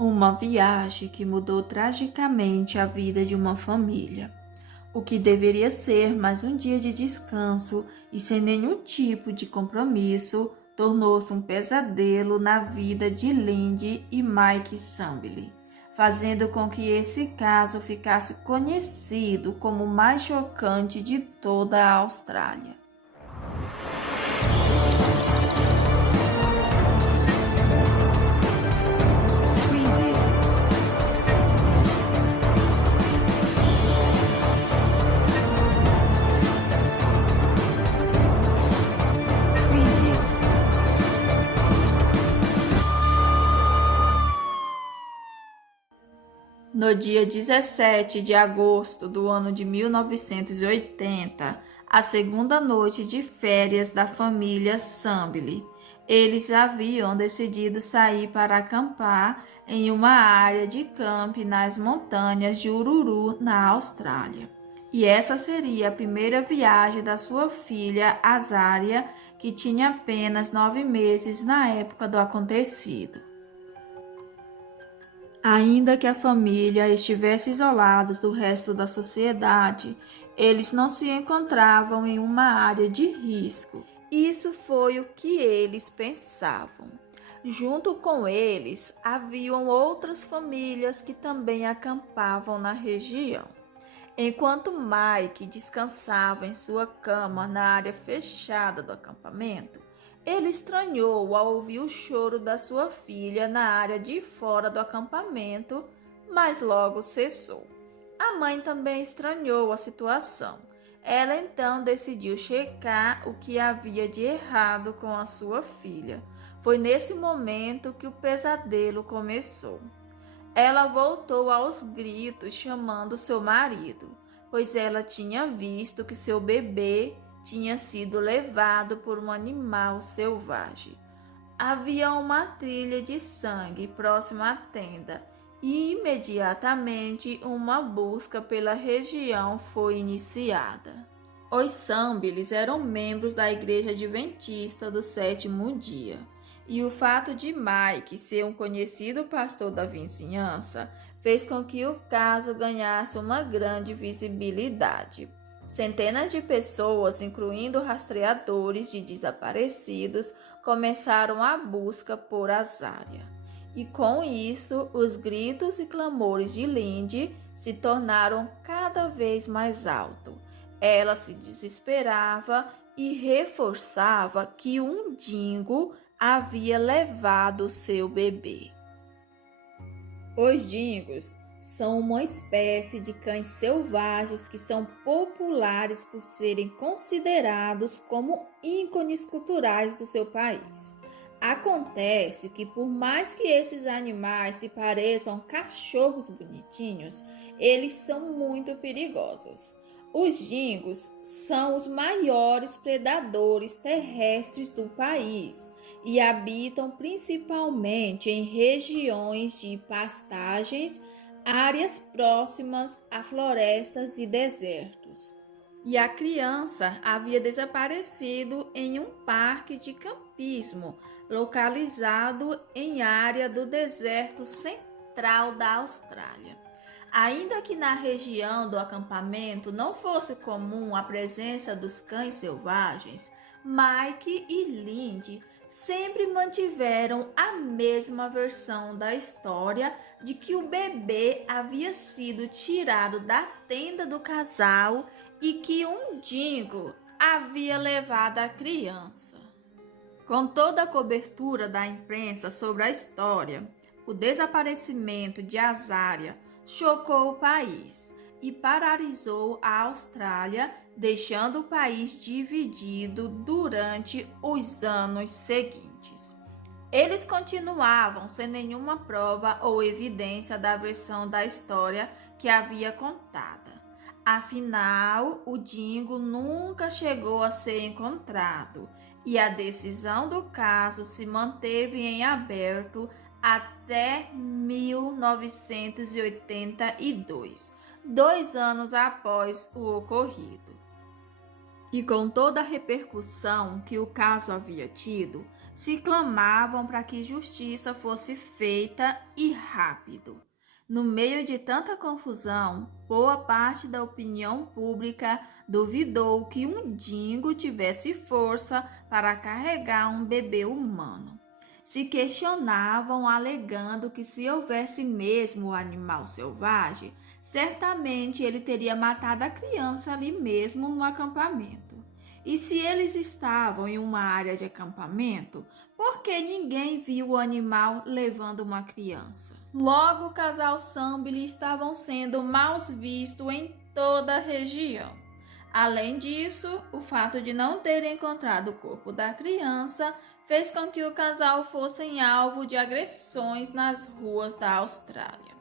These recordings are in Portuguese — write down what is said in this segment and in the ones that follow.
Uma viagem que mudou tragicamente a vida de uma família. O que deveria ser mais um dia de descanso e sem nenhum tipo de compromisso, tornou-se um pesadelo na vida de Lindy e Mike Sambili, fazendo com que esse caso ficasse conhecido como o mais chocante de toda a Austrália. No dia 17 de agosto do ano de 1980, a segunda noite de férias da família Sambili, eles haviam decidido sair para acampar em uma área de camping nas montanhas de Uluru, na Austrália. E essa seria a primeira viagem da sua filha Azaria, que tinha apenas 9 meses na época do acontecido. Ainda que a família estivesse isolada do resto da sociedade, eles não se encontravam em uma área de risco. Isso foi o que eles pensavam. Junto com eles, haviam outras famílias que também acampavam na região. Enquanto Mike descansava em sua cama na área fechada do acampamento, ele estranhou ao ouvir o choro da sua filha na área de fora do acampamento, mas logo cessou. A mãe também estranhou a situação. Ela então decidiu checar o que havia de errado com a sua filha. Foi nesse momento que o pesadelo começou. Ela voltou aos gritos chamando seu marido, pois ela tinha visto que seu bebê tinha sido levado por um animal selvagem. Havia uma trilha de sangue próxima à tenda e imediatamente uma busca pela região foi iniciada. Os Sambilis eram membros da Igreja Adventista do Sétimo Dia, e o fato de Mike ser um conhecido pastor da vizinhança fez com que o caso ganhasse uma grande visibilidade. Centenas de pessoas, incluindo rastreadores de desaparecidos, começaram a busca por Azaria. E com isso, os gritos e clamores de Lindy se tornaram cada vez mais altos. Ela se desesperava e reforçava que um dingo havia levado seu bebê. Os dingos são uma espécie de cães selvagens que são populares por serem considerados como ícones culturais do seu país. Acontece que, por mais que esses animais se pareçam cachorros bonitinhos, eles são muito perigosos. Os dingos são os maiores predadores terrestres do país e habitam principalmente em regiões de pastagens, áreas próximas a florestas e desertos. E a criança havia desaparecido em um parque de campismo localizado em área do deserto central da Austrália. Ainda que na região do acampamento não fosse comum a presença dos cães selvagens, Mike e Lindy sempre mantiveram a mesma versão da história de que o bebê havia sido tirado da tenda do casal e que um dingo havia levado a criança. Com toda a cobertura da imprensa sobre a história, o desaparecimento de Azaria chocou o país e paralisou a Austrália, deixando o país dividido durante os anos seguintes. Eles continuavam sem nenhuma prova ou evidência da versão da história que havia contada. Afinal, o dingo nunca chegou a ser encontrado e a decisão do caso se manteve em aberto até 1982, 2 anos após o ocorrido. E com toda a repercussão que o caso havia tido, se clamavam para que justiça fosse feita e rápido. No meio de tanta confusão, boa parte da opinião pública duvidou que um dingo tivesse força para carregar um bebê humano. Se questionavam, alegando que se houvesse mesmo o animal selvagem, certamente ele teria matado a criança ali mesmo no acampamento. E se eles estavam em uma área de acampamento, por que ninguém viu o animal levando uma criança? Logo, o casal Sambili estavam sendo mal vistos em toda a região. Além disso, o fato de não terem encontrado o corpo da criança fez com que o casal fossem alvo de agressões nas ruas da Austrália.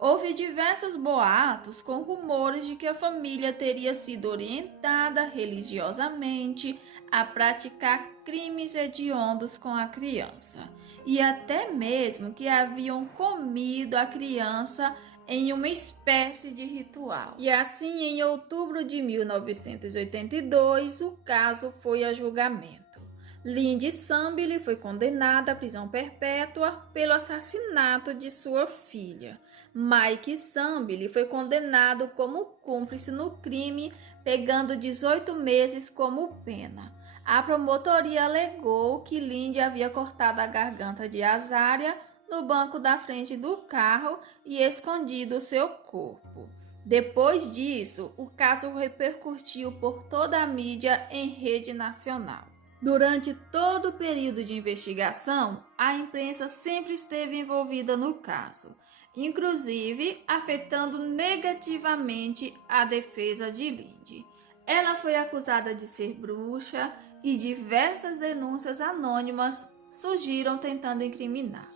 Houve diversos boatos com rumores de que a família teria sido orientada religiosamente a praticar crimes hediondos com a criança, e até mesmo que haviam comido a criança em uma espécie de ritual. E assim, em outubro de 1982, o caso foi a julgamento. Lindy Sambili foi condenada à prisão perpétua pelo assassinato de sua filha. Mike Sambili foi condenado como cúmplice no crime, pegando 18 meses como pena. A promotoria alegou que Lindy havia cortado a garganta de Azaria no banco da frente do carro e escondido seu corpo. Depois disso, o caso repercutiu por toda a mídia em rede nacional. Durante todo o período de investigação, a imprensa sempre esteve envolvida no caso, inclusive afetando negativamente a defesa de Lindy. Ela foi acusada de ser bruxa e diversas denúncias anônimas surgiram tentando incriminá-la.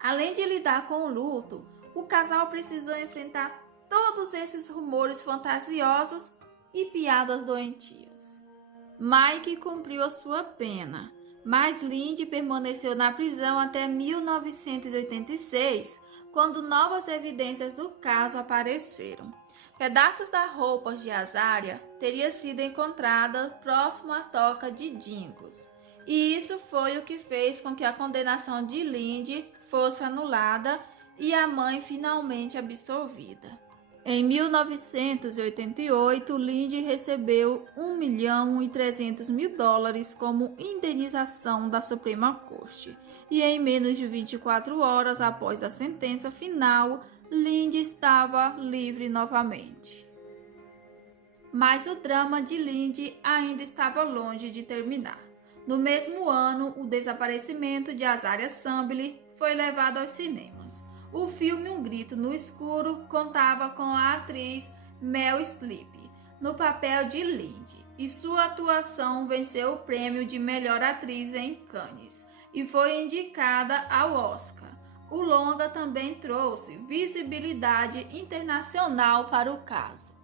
Além de lidar com o luto, o casal precisou enfrentar todos esses rumores fantasiosos e piadas doentias. Mike cumpriu a sua pena, mas Lindy permaneceu na prisão até 1986, quando novas evidências do caso apareceram. Pedaços da roupa de Azaria teriam sido encontrados próximo à toca de dingos, e isso foi o que fez com que a condenação de Lindy fosse anulada e a mãe finalmente absolvida. Em 1988, Lindy recebeu $1.300.000 como indenização da Suprema Corte, e em menos de 24 horas após a sentença final, Lindy estava livre novamente. Mas o drama de Lindy ainda estava longe de terminar. No mesmo ano, o desaparecimento de Azaria Sambili foi levado aos cinemas. O filme Um Grito no Escuro contava com a atriz Meryl Streep no papel de Lindy, e sua atuação venceu o prêmio de melhor atriz em Cannes e foi indicada ao Oscar. O longa também trouxe visibilidade internacional para o caso.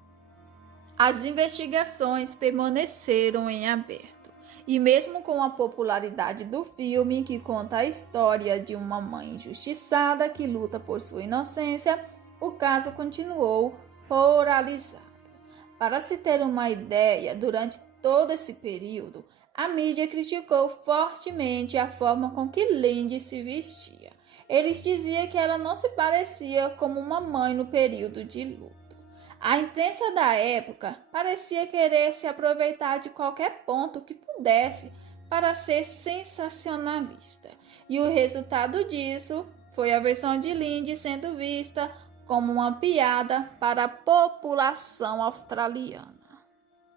As investigações permaneceram em aberto. E mesmo com a popularidade do filme, que conta a história de uma mãe injustiçada que luta por sua inocência, o caso continuou polarizado. Para se ter uma ideia, durante todo esse período, a mídia criticou fortemente a forma com que Lindy se vestia. Eles diziam que ela não se parecia como uma mãe no período de luto. A imprensa da época parecia querer se aproveitar de qualquer ponto que pudesse para ser sensacionalista, e o resultado disso foi a versão de Lindy sendo vista como uma piada para a população australiana.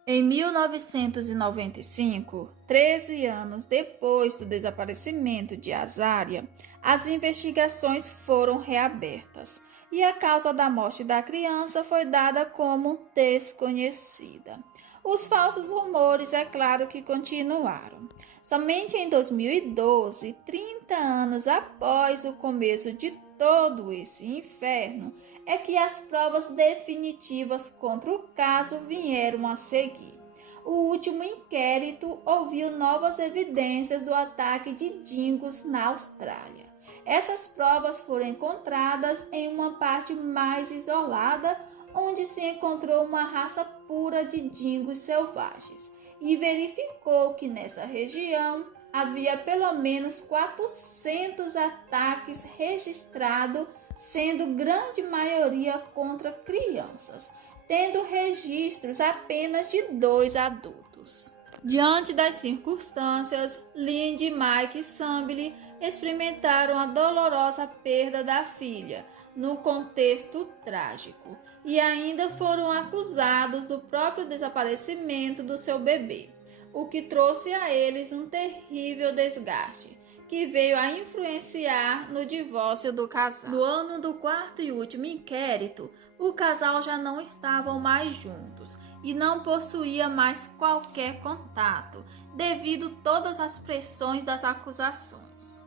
Em 1995, 13 anos depois do desaparecimento de Azaria, as investigações foram reabertas e a causa da morte da criança foi dada como desconhecida. Os falsos rumores, é claro, que continuaram. Somente em 2012, 30 anos após o começo de todo esse inferno, é que as provas definitivas contra o caso vieram a seguir. O último inquérito ouviu novas evidências do ataque de dingos na Austrália. Essas provas foram encontradas em uma parte mais isolada, onde se encontrou uma raça pura de dingos selvagens, e verificou que nessa região havia pelo menos 400 ataques registrados, sendo grande maioria contra crianças, tendo registros apenas de 2 adultos. Diante das circunstâncias, Lindy, Mike e Samble experimentaram a dolorosa perda da filha, no contexto trágico, e ainda foram acusados do próprio desaparecimento do seu bebê, o que trouxe a eles um terrível desgaste, que veio a influenciar no divórcio do casal. No ano do quarto e último inquérito, o casal já não estavam mais juntos e não possuía mais qualquer contato, devido a todas as pressões das acusações.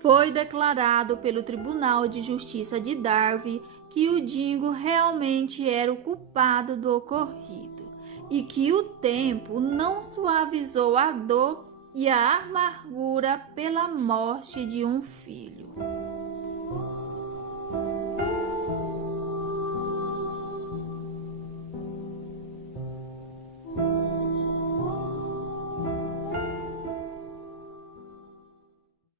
Foi declarado pelo Tribunal de Justiça de Darby que o Dingo realmente era o culpado do ocorrido e que o tempo não suavizou a dor e a amargura pela morte de um filho.